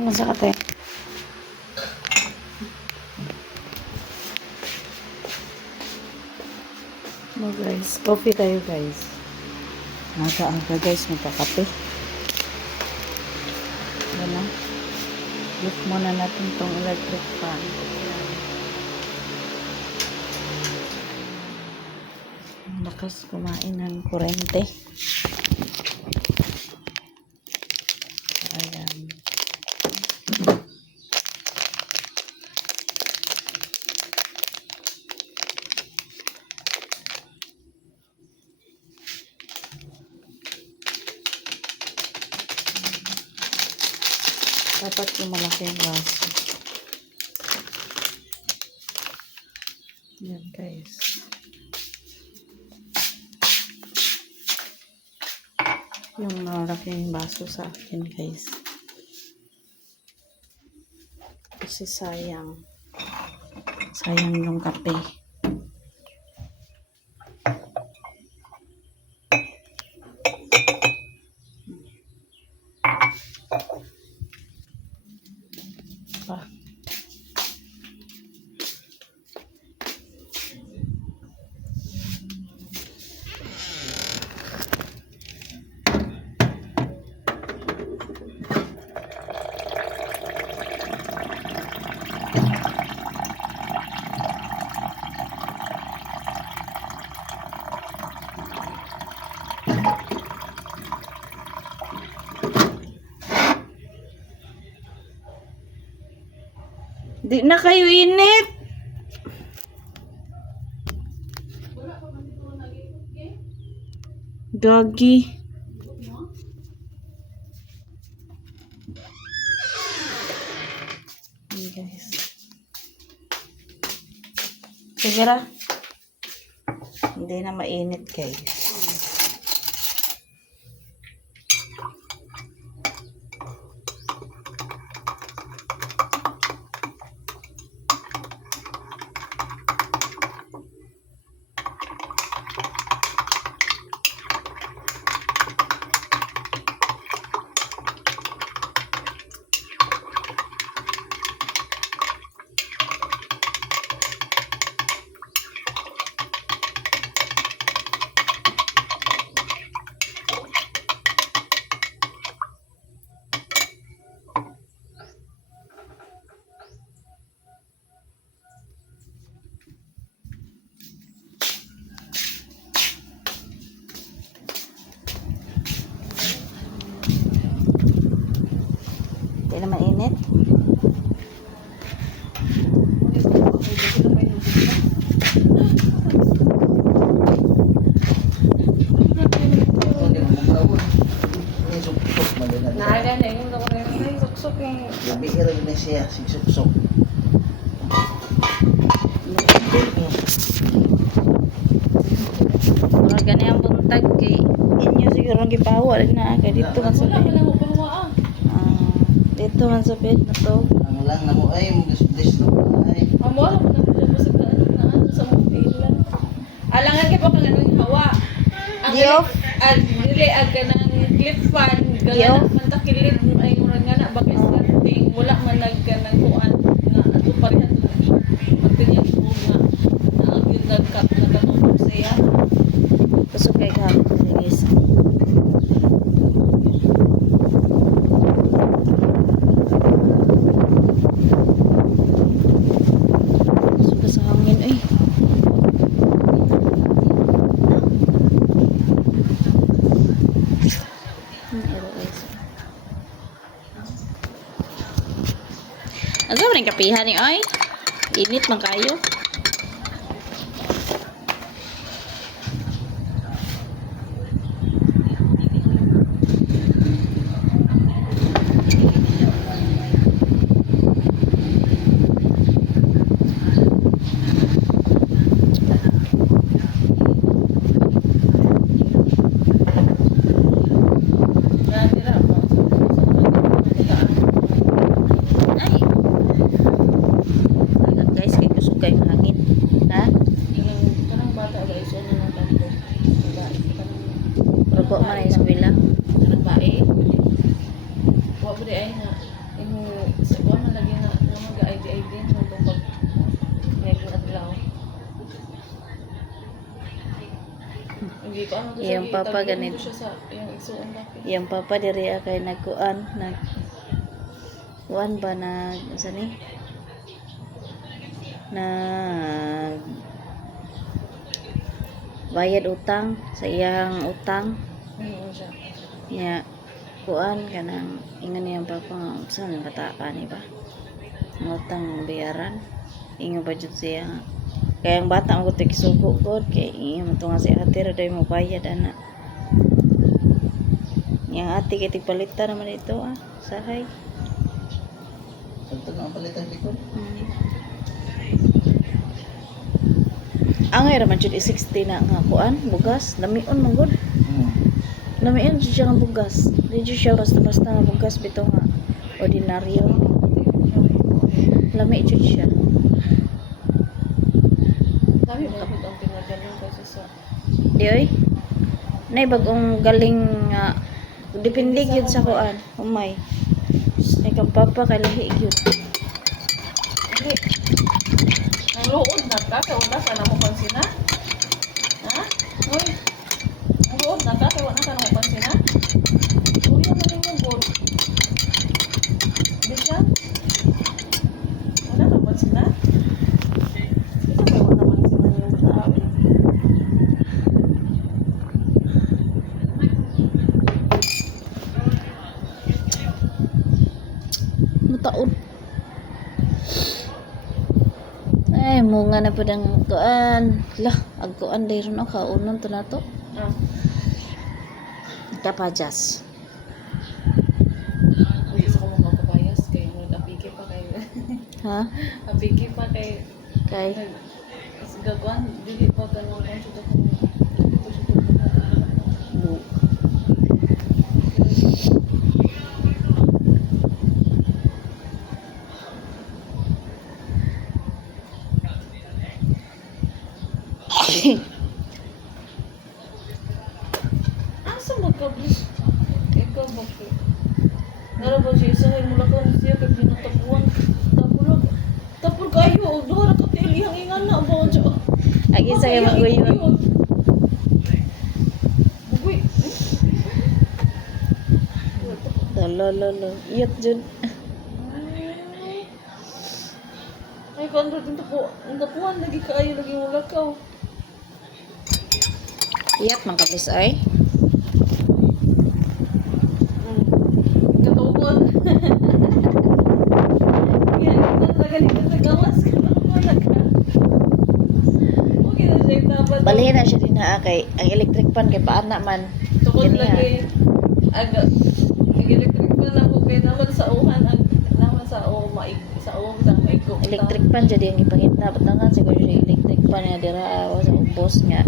Masa ka, te? No, guys. Coffee tayo, guys. Aga-aga, guys. Magkakape. Yan na. Look muna natin tong electric fan. Lakas kumain ng kurente. Ayan. Dapat yung malaking baso. Yan, guys. Yung malaking baso sa akin, guys. Kasi sayang. Sayang yung kape. Pa. Di na kayo init. Gagi. Hey guys. Sige ra. Hindi na mainit, guys. Hindi na mainit. Naaga na yung suksok yung Gabi rin na siya, sigsok-sok. Mga ganyan buntag kay inyo siguro gipawa na kay dito man sa wala bed. ka lang upawaan. Dito man sa bed na to. Ang lang na mo ay, mag-displace na mo ay. Amo lang na sa ano sa mobilan. Alangan kay pa kang anong hawa. Ang Dio? dili ag kanang clip fan Dio? gala man ta kilid ay murag nga na bakit starting wala man nagkanang kuan nga ato parehan lang siya. Magkanya ko nga ang yung nagkap na katulog siya. Kusog kay ka guys. Suka sa hangin ay. Asa man ang kapihan ni oy? Init man kayo. Ay. Agad guys kay kusog kayong hangin. Ha? Kanang bata guys ano nang tanto. Robo man ay eskwela. Kanang bae. Wa pud ay na imong Hindi ko ano to Yung siya, papa gitaguan ganit. ko siya sa yung igsuon laki. Yang papa diri kay nagkuan nag kuan ba nag sa ni nag bayad utang sa iyang utang Siya. nya kuan kanang ingon niyang papa nga saan bata ka ni ba ngutang bayaran ingon ba jud siya nga. Kaya ang bata mo ko tigsugo ko kay ingon to nga si ate ra day mo bayad ana. Yang ate kay tigpalitan naman ito sahay. Ito na ang palitan likod. Angay raman jud 60 na nga kuan bugas lamion man gud. Lamion jud siya nga bugas. Di jud siya basta-basta nga bugas bitaw nga ordinaryo. Lami jud siya. Dami mo gud ang pinagaling kasi sa Di oy. Nay bagong galing nga depende gyud sa kuan. Umay. Ay kang papa kay lahi gyud. Hindi. Ang luod na ka sa una sa namo pansina. Ha? Hoy. Ang luod na ka sa una sa namo pansina. Kuya man yung gol. Bisa? Wala na pansina. Bisa ba wala pansina yung tao? Mutaon. Ay, munga na po ng kuan. Lah, agkuan dayron no kaunon to nato. Ah. Kapajas. Hindi sa ko magpabayas kay mo napiki pa kay Ha? napiki pa kay Kay gagwan dili pa ganun kan sa ko. bu. Asa magkablis? Ikaw ba ko? Nara ba siya isahay mula ka siya kay pinatapuan. Tapos kayo, duha ra ka tilihang ingan na ba siya. Agi sa kay maguyon. Bugoy. Lolo. Iyot jud. Ay, kung ano dito po, ang tapuan, lagi kaayo, lagi mula ka. Iyat man kapis ay. Katugon. Yan, nagaling sa gawas ka na mula ka. Okay na siya, dapat. Balihin na siya din na kay ang electric pan kay paana man. Tukod Ganyan. lagi, aga, nag-electric pa lang ko, kaya naman sa uhan, naman sa maigko. Electric pan jud ang ipangita batangan siguro siya electric pan nga dira sa ubos nga.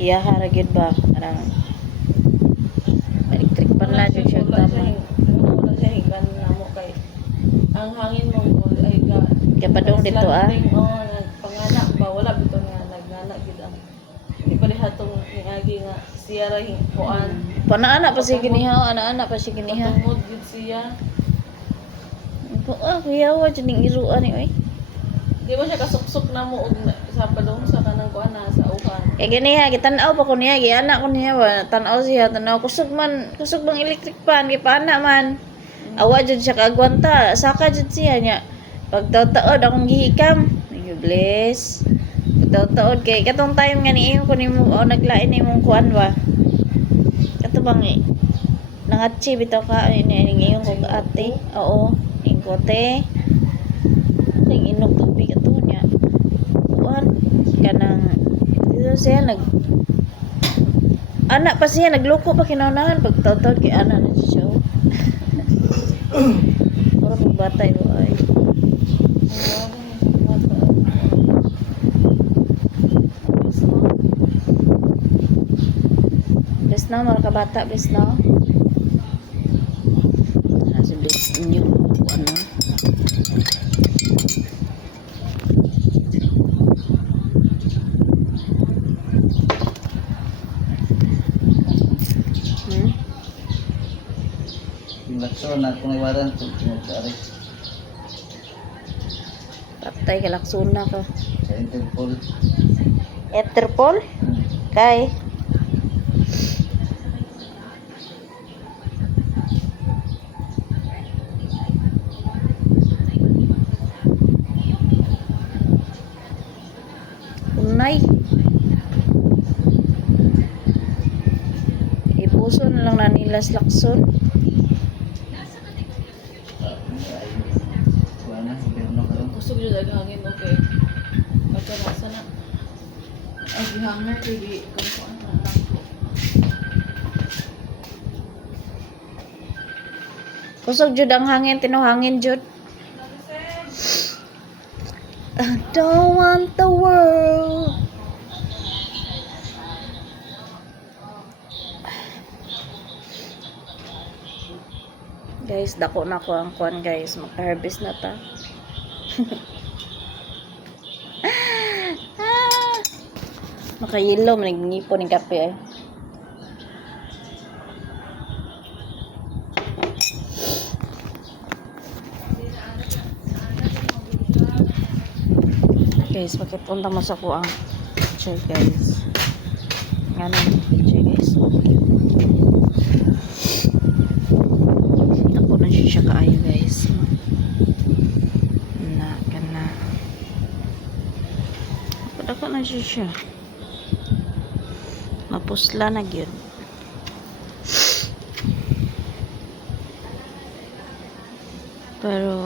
Iya haragid ba kanang electric pan la jud siya tama. Wala siya hingan na mo kay, ang hangin mo, ay ga, Kapadong dito panganak ba, wala bito nga, nagnganak gid ang, hindi pa lihatong niagi nga, siya ra kuan. Pana-ana pa siya ginihaw, ana-ana pa siya ginihaw. Patungod gid siya. Kuya wa jud ning iruan ni oy. Di ba siya kasuksok na mo og sa padong sa kanang kuan na sa uhan. Kay ganiya gitan-aw pa ko niya, giana ko niya wa tan-aw siya, tan-aw kusog bang electric pan kay paana man. Awa jud siya kaagwanta, saka jud siya nya. Pagtaod akong gihikam, ay bless. Pagtaod kay katong time nga niiyo ko nimo naglain nimong kuan ba. Kato bang nangatsi bitaw ka ning iyong kog ate. Oo, ning kote. Ning inog tubig ato nya. Kuan kanang dito siya anak pa siya nagloko pa kinaunahan pagtaod kay ana na siya. Ora pag bata yo ay. Bless na mga kabata, bless na. Nasa bless inyo ano. Yung lakson na kung iwaran ito, tumagdari Patay kalaksuna ka. sa Interpol. Interpol? Kay Unay. Ipuso na lang na nila lakson. Kuha na, ibigno ka lang. Kusog jud ang hangin okay. Kato nasa na. Ay gihanger kay kampuan na lang. Kusog jud ang hangin, tinuhangin jud. I don't want the world. Guys, dako na ko ang kuan guys. Mag-harvest na ta. Makayilo, manignipo ng kape eh. Guys, pakipunta mo sa kuang picture guys. Nga na picture guys. Ako na siya kaayo guys. Na, kana. Ako na siya. Mapusla na gyud. Pero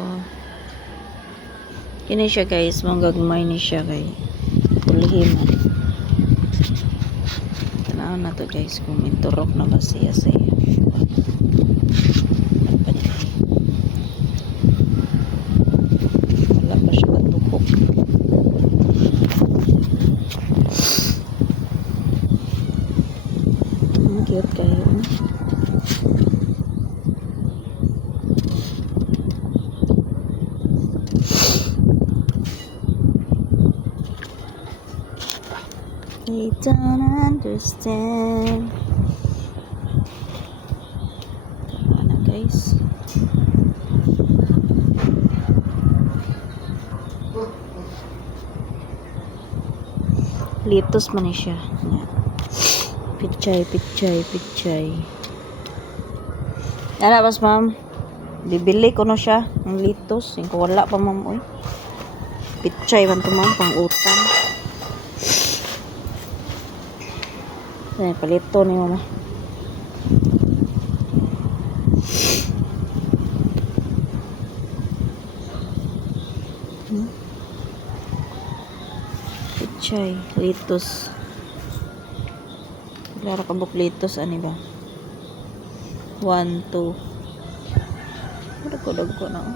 kini siya guys, manggagmay ni siya kay kulhiman. Tanaw na to guys kung may turok na ba siya sa iyo. Wala pa siya katupok. Ang cute kayo. They don't understand. Tama na guys. Litos man ni siya. Pichay, pichay, pichay. Ano bas ma'am? Bibili ko no siya ng litos. Yung wala pa ma'am. Uy. Pichay man to ma'am. Pang utang. Ay, palito ni mama. Pichay, litos. Klaro ka buk litos, ani ba? 1, 2. Dagko na.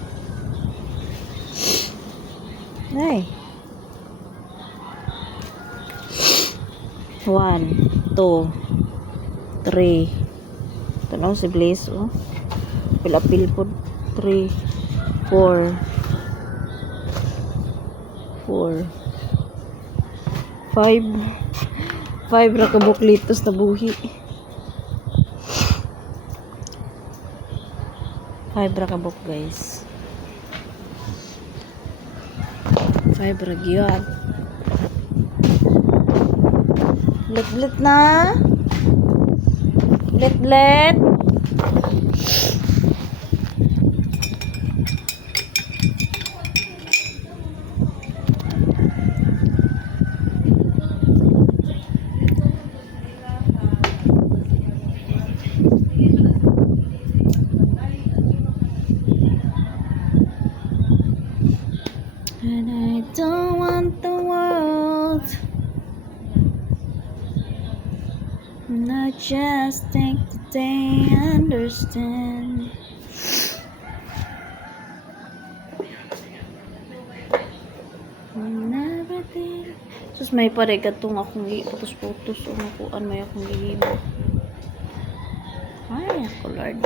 Ay. 1, 2, 3. Tanaw si Blaze, oh. Pilapil po. 3, 4, 5. 5 ra ka buklitos na buhi. 5 ra ka buk, guys. 5 ra gyud. Blit na. Blit. And I don't want the world. I just think that they understand. And everything. Sus, may pare katong akong putos-putos o nakuan may akong gihimo. Ay, ako Lord.